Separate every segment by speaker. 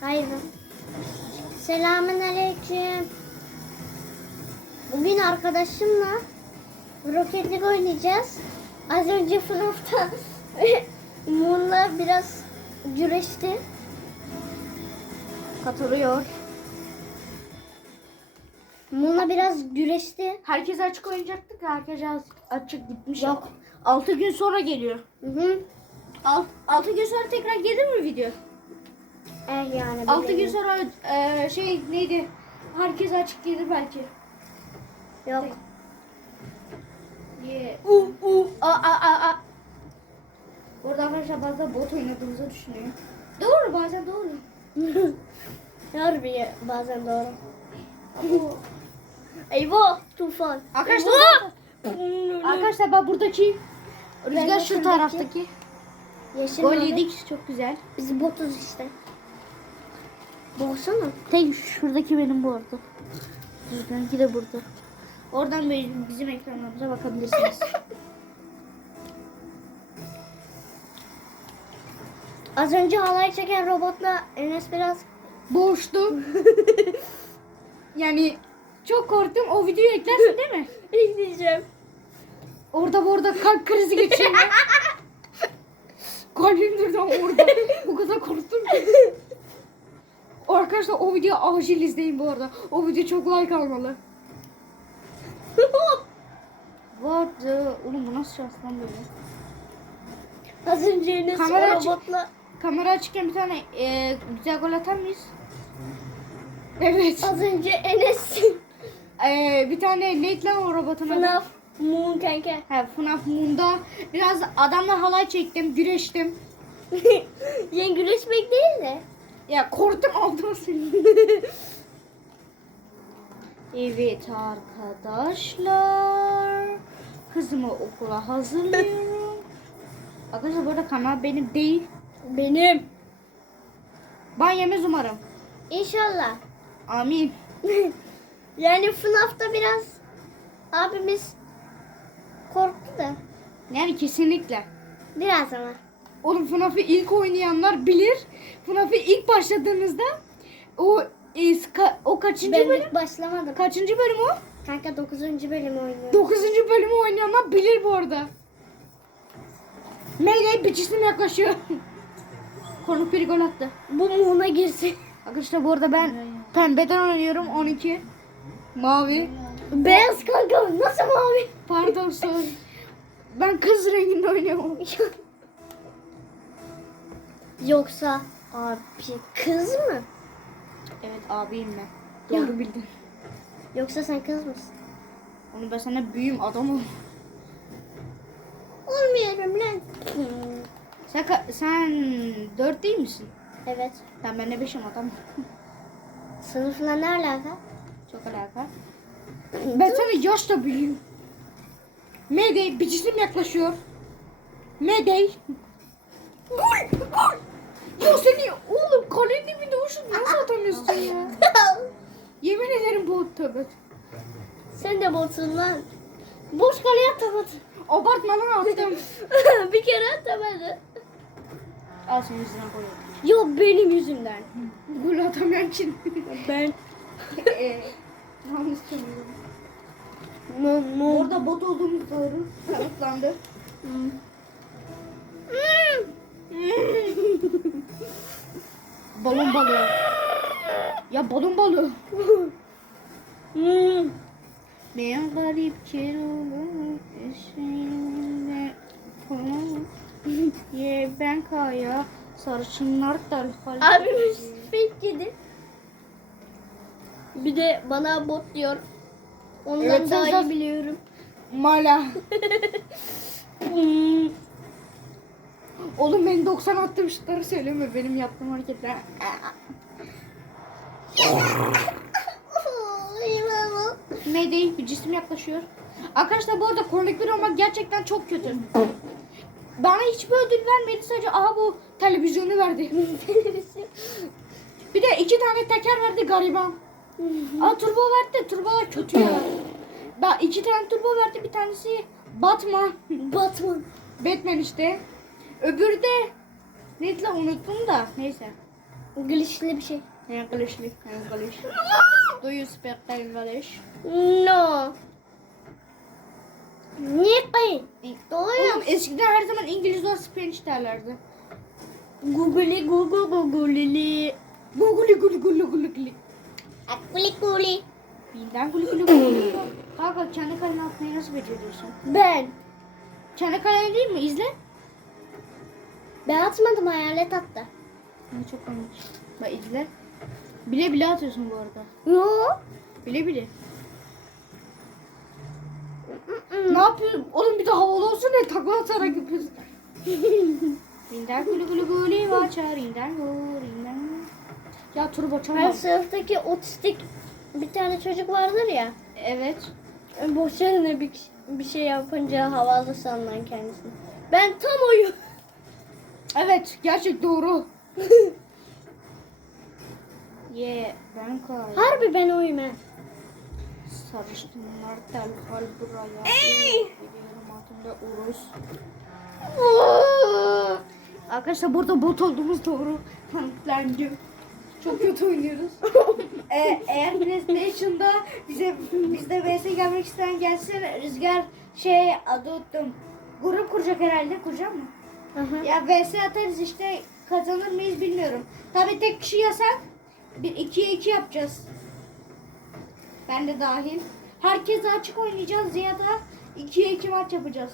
Speaker 1: Hayır. Selamünaleyküm. Bugün arkadaşımla Rocket League oynayacağız. Az önce FNAF'ta Moon'la biraz güreşti. Katılıyor. Moon'la biraz güreşti.
Speaker 2: Herkes açık oynayacaktık. Herkes az- açık gitmiş.
Speaker 1: Yok.
Speaker 2: 6 gün sonra geliyor.
Speaker 1: Hı hı.
Speaker 2: 6 gün sonra tekrar gelir mi video?
Speaker 1: Eh yani.
Speaker 2: 6 gün sonra e, şey neydi? Herkes açık gelir belki.
Speaker 1: Yok.
Speaker 2: Yeah. U u a a a a. Burada arkadaşlar bazen bot oynadığımızı düşünüyor. Doğru bazen doğru.
Speaker 1: Harbi bazen doğru. Eyvah tufan.
Speaker 2: Arkadaşlar! Arkadaşlar bak buradaki
Speaker 1: Ben
Speaker 2: rüzgar şu taraftaki.
Speaker 1: Yeşil
Speaker 2: Gol yedik çok güzel.
Speaker 1: Biz botuz işte. Baksana.
Speaker 2: Tek şuradaki benim bu arada. Rüzgar'ınki de burada. Oradan bizim, bizim ekranlarımıza bakabilirsiniz.
Speaker 1: Az önce halay çeken robotla Enes biraz
Speaker 2: Boğuştu. yani çok korktum. O videoyu eklersin değil mi?
Speaker 1: izleyeceğim.
Speaker 2: Orada bu arada kalp krizi geçirdi. Kalbim durdu orada. Bu kadar korktum ki. Arkadaşlar o videoyu acil izleyin bu arada. O video çok like almalı. What the... Oğlum bu nasıl şans lan böyle?
Speaker 1: Az önce Enes
Speaker 2: Kamera
Speaker 1: o
Speaker 2: açık.
Speaker 1: robotla
Speaker 2: Kamera açıkken bir tane e, güzel gol atar mıyız? Evet.
Speaker 1: az önce Enes
Speaker 2: E, bir tane neydi lan o robotun adı?
Speaker 1: FNAF Moon kanka.
Speaker 2: He, FNAF Moon'da biraz adamla halay çektim, güreştim.
Speaker 1: Yani güreşmek değil de.
Speaker 2: Ya korktum aldım seni. evet arkadaşlar. Kızımı okula hazırlıyorum. Arkadaşlar bu arada kanal benim değil.
Speaker 1: Benim.
Speaker 2: Ben yemez umarım.
Speaker 1: İnşallah.
Speaker 2: Amin.
Speaker 1: yani FNAF'ta biraz abimiz korktu da.
Speaker 2: Yani kesinlikle.
Speaker 1: Biraz ama.
Speaker 2: Oğlum FNAF'ı ilk oynayanlar bilir. FNAF'ı ilk başladığınızda o e, ka- o kaçıncı
Speaker 1: Ben
Speaker 2: bölüm?
Speaker 1: başlamadım.
Speaker 2: Kaçıncı bölüm o?
Speaker 1: Kanka 9. bölüm oynuyorum.
Speaker 2: 9. bölümü oynayanlar bilir bu arada. Mayday bir cisim yaklaşıyor. Konuk biri gol attı.
Speaker 1: Bu Moon'a girsin.
Speaker 2: Arkadaşlar bu arada ben pembeden oynuyorum 12. Mavi.
Speaker 1: Beyaz kanka nasıl mavi?
Speaker 2: Pardon sorry. Ben kız renginde oynuyorum.
Speaker 1: Yoksa abi kız mı?
Speaker 2: Evet abiyim ben. Doğru bildin.
Speaker 1: Yoksa sen kız mısın?
Speaker 2: Onu ben sana büyüğüm adam ol.
Speaker 1: Olmuyorum lan.
Speaker 2: Sen, ka- sen 4 değil misin?
Speaker 1: Evet.
Speaker 2: Ben ben de 5'im adam.
Speaker 1: Sınıfla ne alaka?
Speaker 2: Çok alaka. Ben sana yaşta büyüğüm. Mayday bir cisim yaklaşıyor. Mayday. Gol! Gol! Ya seni oğlum kalenin dibinde o şut nasıl atamıyorsun ya? Yemin ederim bu tövbe.
Speaker 1: sen de botsun lan. Boş kaleye atamadın.
Speaker 2: Abartma lan attım.
Speaker 1: bir kere atamadı.
Speaker 2: Al senin yüzünden gol yedim.
Speaker 1: Yok benim yüzümden.
Speaker 2: Gol atamayan için.
Speaker 1: Ben.
Speaker 2: Eee, Yanlış
Speaker 1: mo.
Speaker 2: Orada bot olduğumuz doğru kanıtlandı. balon balığı. Ya balon balığı.
Speaker 1: Hmm.
Speaker 2: Ne garip kirolu eşeğimde Ye ben kaya sarışınlar derhal.
Speaker 1: Abimiz fake yedi. Bir de bana bot diyor. Ondan
Speaker 2: Evet,
Speaker 1: daha iyi biliyorum.
Speaker 2: Mala.
Speaker 1: Hmm.
Speaker 2: Oğlum ben 90 attım şutları söyleme benim yaptığım hareketler. Mayday bir cisim yaklaşıyor. Arkadaşlar bu arada kronik bir olmak gerçekten çok kötü. Bana hiçbir ödül vermedi sadece aha bu televizyonu verdi. Bir de iki tane teker verdi gariban. Aa turbo verdi turbolar kötü ya. Ben iki tane turbo verdi bir tanesi Batman.
Speaker 1: Batman.
Speaker 2: Batman işte. Öbürü de lan unuttum da neyse.
Speaker 1: Glitchli bir şey.
Speaker 2: English. English. Do you speak English?
Speaker 1: No. Niye kayın?
Speaker 2: Oğlum eskiden her zaman İngilizler Spanish derlerdi.
Speaker 1: Googly Google.
Speaker 2: Guguli guli guli guli guli.
Speaker 1: Akuli kuli.
Speaker 2: Bilden guli guli guli. Kanka kendi kaleni atmayı nasıl beceriyorsun?
Speaker 1: Ben.
Speaker 2: Kaleni değil mi? İzle.
Speaker 1: Ben atmadım hayalet attı.
Speaker 2: Ne çok komik. Bak izle. Bile bile atıyorsun bu arada.
Speaker 1: Yo.
Speaker 2: Bile bile. ne yapıyorsun? Oğlum bir de havalı olsun ne takla atarak yapıyorsun. Rinden guli guli guli vaça rinden go rinden. Ya turbo
Speaker 1: Her
Speaker 2: çabuk.
Speaker 1: sınıftaki otistik bir tane çocuk vardır ya.
Speaker 2: Evet.
Speaker 1: Boşuna bir, bir şey yapınca havalı sanılan kendisini. Ben tam oyu.
Speaker 2: Evet gerçek doğru. Ye ben kay.
Speaker 1: Harbi ben oyum he.
Speaker 2: Sarıştım martel hal buraya.
Speaker 1: Ey!
Speaker 2: Gidiyorum altında urus. Arkadaşlar burada bot olduğumuz doğru kanıtlandı. Çok kötü oynuyoruz. ee, eğer PlayStation'da bize bizde VS gelmek isteyen gelsin Rüzgar şey adı unuttum. Grup kuracak herhalde kuracak mı?
Speaker 1: Aha.
Speaker 2: Ya VS atarız işte kazanır mıyız bilmiyorum. Tabii tek kişi yasak. Bir ikiye iki yapacağız. Ben de dahil. Herkese açık oynayacağız ya da ikiye iki maç yapacağız.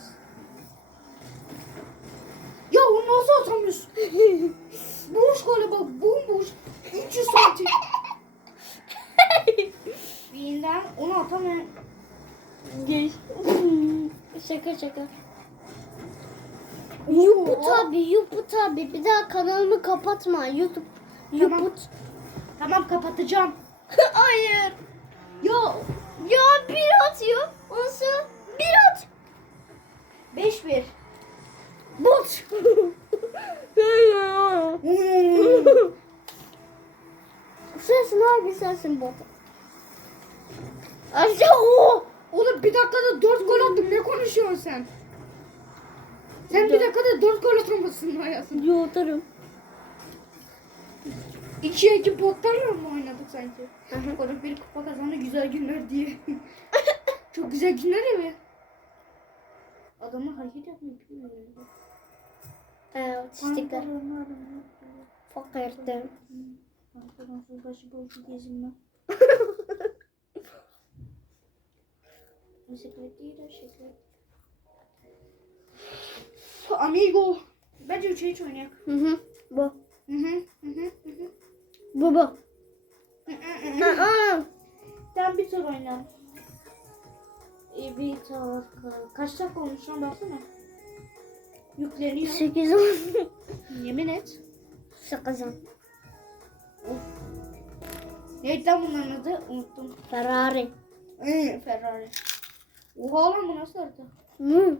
Speaker 2: Ya onu nasıl atamıyorsun? boş galiba bomboş. 300 santim. Birinden onu atamıyorum.
Speaker 1: Geç. şaka şaka. Yuput abi, Yuput abi. Bir daha kanalımı kapatma. YouTube.
Speaker 2: Tamam.
Speaker 1: Yuput.
Speaker 2: Tamam kapatacağım.
Speaker 1: Hayır.
Speaker 2: Ya
Speaker 1: Ya bir atıyor. Olsun. Bir at.
Speaker 2: 5-1.
Speaker 1: Bot. sensin abi sensin bot. Aşağı o.
Speaker 2: Oğlum bir dakikada 4 gol attım. Ne konuşuyorsun sen? Sen bir
Speaker 1: Dört.
Speaker 2: dakikada 4 gol atamasın hayatım.
Speaker 1: Yoğuturum.
Speaker 2: 2'ye 2 botlarla mı oynadık sanki? Orada bir kupa kazandı güzel günler diye. Çok güzel günler ya be. Adamlar hareket yapmayı bilmiyor.
Speaker 1: Ee, otistikler. Fakirdim.
Speaker 2: Arkadan başı boşu gezinme. Bisiklet değil de şeklet. Amigo. Bence 3'e 3 oynayak.
Speaker 1: Hı hı. Bu.
Speaker 2: Hı hı hı hı hı hı.
Speaker 1: Bu bu.
Speaker 2: Sen bir tur oyna. Ee, bir tur. Kaç dakika olmuş lan baksana. Yükleniyor.
Speaker 1: Sekiz on.
Speaker 2: Yemin et.
Speaker 1: Sekiz on.
Speaker 2: Neydi lan bunların adı? Unuttum.
Speaker 1: Ferrari.
Speaker 2: Ee, Ferrari. Oha lan bu nasıl harita?
Speaker 1: Hı.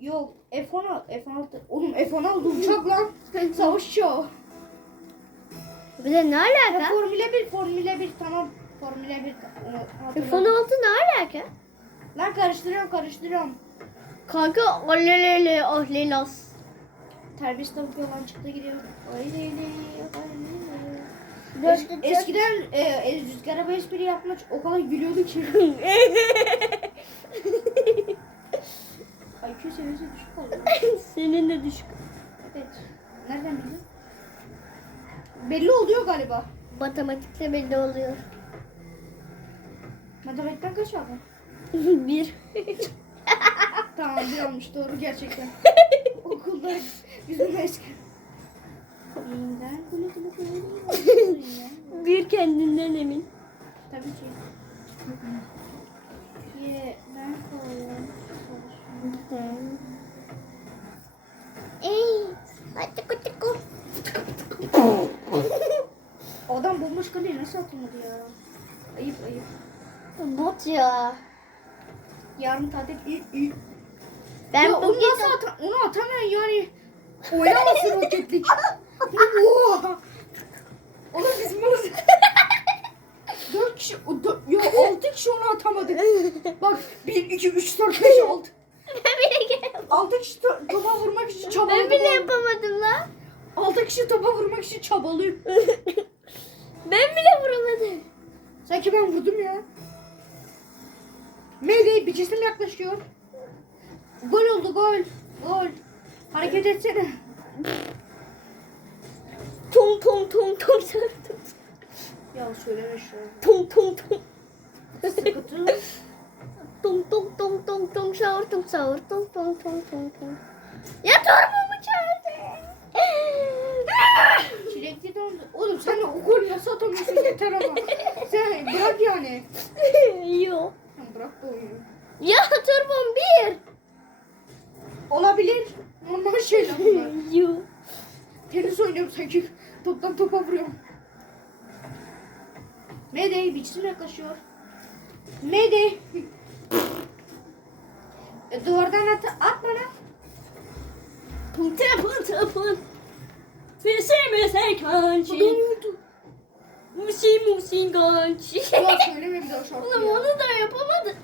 Speaker 2: Yok F16. F16. Oğlum F16 uçak lan. Savaş uçağı.
Speaker 1: Bir de ne alaka?
Speaker 2: Formüle 1, Formüle 1 tamam. Formüle 1. Onu hatırladım.
Speaker 1: F-16 ne alaka?
Speaker 2: Lan karıştırıyorum karıştırıyorum.
Speaker 1: Kanka olelele ohlelos.
Speaker 2: Terbiyesiz tavuk yoldan çıktı gidiyor.
Speaker 1: Dört-
Speaker 2: Es- eskiden e, e, rüzgara bu espri yapmak o kadar gülüyordu ki. IQ seviyesi düşük kaldı.
Speaker 1: Senin de düşük.
Speaker 2: Evet. Nereden bildin? Belli oluyor galiba.
Speaker 1: Matematikte belli oluyor.
Speaker 2: Matematikten kaç aldın?
Speaker 1: bir.
Speaker 2: Tamam bir olmuş doğru gerçekten. Okulda bizim kulu.
Speaker 1: bir kendinden emin.
Speaker 2: Tabii ki. Ye ben koyuyorum.
Speaker 1: Ey. Hadi kutu kutu.
Speaker 2: O adam bomboş kaleye nasıl atamadı ya? Ayıp ayıp.
Speaker 1: Bot ya.
Speaker 2: Yarın tatil iyi iyi.
Speaker 1: Ben
Speaker 2: ya onu nasıl ata onu atamıyorsun yani. Oynamasın roketlik. Oha. Oğlum biz bunu... Dört kişi, o dört, ya altı kişi onu atamadı. Bak bir, iki, üç, dört, beş, altı.
Speaker 1: ben bile,
Speaker 2: Altı kişi to- topa vurmak için
Speaker 1: ben
Speaker 2: çabaladı.
Speaker 1: bile yapamadım lan.
Speaker 2: Altı kişi topa vurmak için çabalıyor.
Speaker 1: Ben bile vuramadım.
Speaker 2: Sanki ben vurdum ya. Mayday bir cisim yaklaşıyor. Gol oldu gol. Gol. Hareket etsene.
Speaker 1: Tung tung tung sağır tung
Speaker 2: Ya söyleme şu.
Speaker 1: tung tung tung
Speaker 2: Sıkıntı.
Speaker 1: tung tung tung tung tung sağır tung sağır tung tung tung tung tung. Ya torbamı çaldı.
Speaker 2: Çilekli dondu. Oğlum sen de o golü nasıl atamıyorsun yeter ama. Sen bırak yani.
Speaker 1: Yok.
Speaker 2: Sen bırak da oyunu.
Speaker 1: Ya turbom bir.
Speaker 2: Olabilir. Normal şeyler bunlar.
Speaker 1: Yok.
Speaker 2: Tenis oynuyorum sanki. Toptan topa vuruyorum. Mayday bir cisim yaklaşıyor. Mayday. E, duvardan at, at bana.
Speaker 1: Punta punta pun. Fisi misi kanchi. Musi musi kanchi.
Speaker 2: Ulan söyleme bir daha şarkı
Speaker 1: Oğlum onu da yapamadı.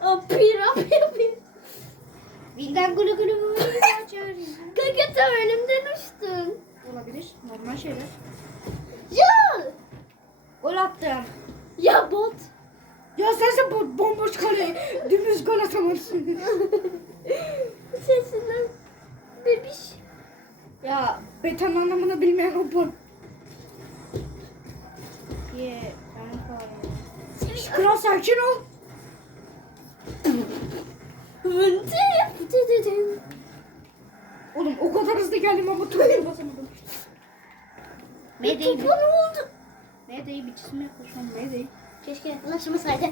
Speaker 1: Apir apir apir.
Speaker 2: Binden gülü gülü gülü
Speaker 1: tam önümden uçtun.
Speaker 2: Olabilir. Normal şeyler.
Speaker 1: Ya.
Speaker 2: Gol attım.
Speaker 1: Ya bot.
Speaker 2: Ya sen de bo bomboş kale. Dümdüz gol atamazsın.
Speaker 1: Sesinden bebiş.
Speaker 2: ya betanın anlamını bilmeyen o bu. Ye. kanka ya. Kral sakin ol. Oğlum o kadar hızlı geldim ama tuvalet basamadım.
Speaker 1: Topa ne oldu?
Speaker 2: Mayday bir cisim yaklaşıyorum. Mayday.
Speaker 1: Keşke yaklaşmasaydı.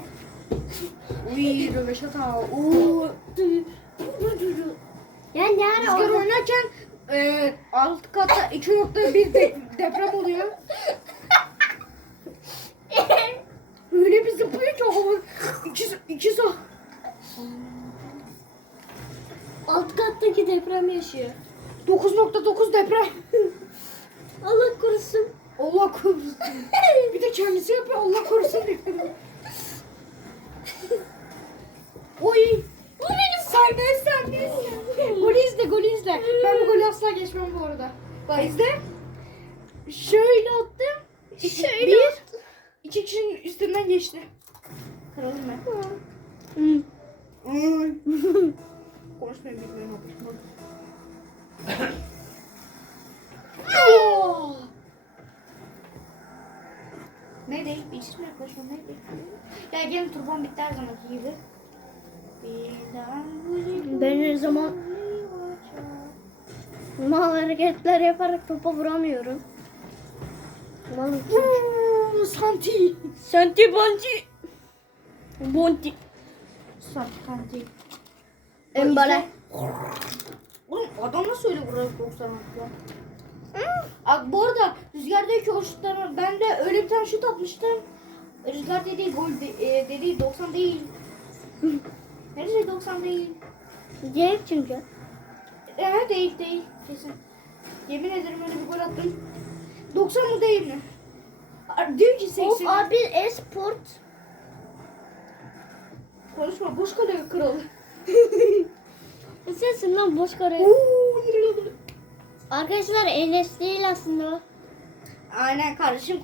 Speaker 2: Uy röveşata. Oo.
Speaker 1: Ya ne ara
Speaker 2: Rüzgar
Speaker 1: orada?
Speaker 2: oynarken e, alt katta 2.1 de, deprem oluyor. Öyle bir zıplıyor ki hava. İki, iki sağ.
Speaker 1: Alt kattaki deprem yaşıyor.
Speaker 2: 9.9 deprem.
Speaker 1: Allah korusun.
Speaker 2: Allah korusun. Bir de kendisi yapıyor Allah korusun diyor. Oy.
Speaker 1: Bu benim
Speaker 2: de sen. Golü izle golü izle. Ben bu golü asla geçmem bu arada. Bak izle. Şöyle attım.
Speaker 1: Şöyle
Speaker 2: Bir.
Speaker 1: attım.
Speaker 2: İki kişinin üstünden geçti. Kralım ben.
Speaker 1: Hı.
Speaker 2: Konuşmayı bilmiyorum. Ne isim yaklaşma ne değil? Ya gelin turban bitti her zamanki gibi.
Speaker 1: Ben her zaman- Mal hareketler yaparak topa vuramıyorum.
Speaker 2: Uuu, Santi.
Speaker 1: Santi Bonti. Bonti.
Speaker 2: Santi.
Speaker 1: Embale.
Speaker 2: Oğlum adam nasıl öyle vuruyor 90 ya? Abi bu arada rüzgardaki o şutları ben de öyle bir tane şut atmıştım. Rüzgar dediği gol de, e, dediği 90 değil. Nerede 90 değil?
Speaker 1: Değil çünkü.
Speaker 2: Evet değil değil kesin. Yemin ederim öyle bir gol attım. 90 mı değil mi? Diyor ki 80.
Speaker 1: Of abi esport.
Speaker 2: Konuşma boş kale kralı.
Speaker 1: Sensin lan boş kare.
Speaker 2: Oo,
Speaker 1: Arkadaşlar Enes değil aslında o.
Speaker 2: Aynen kardeşim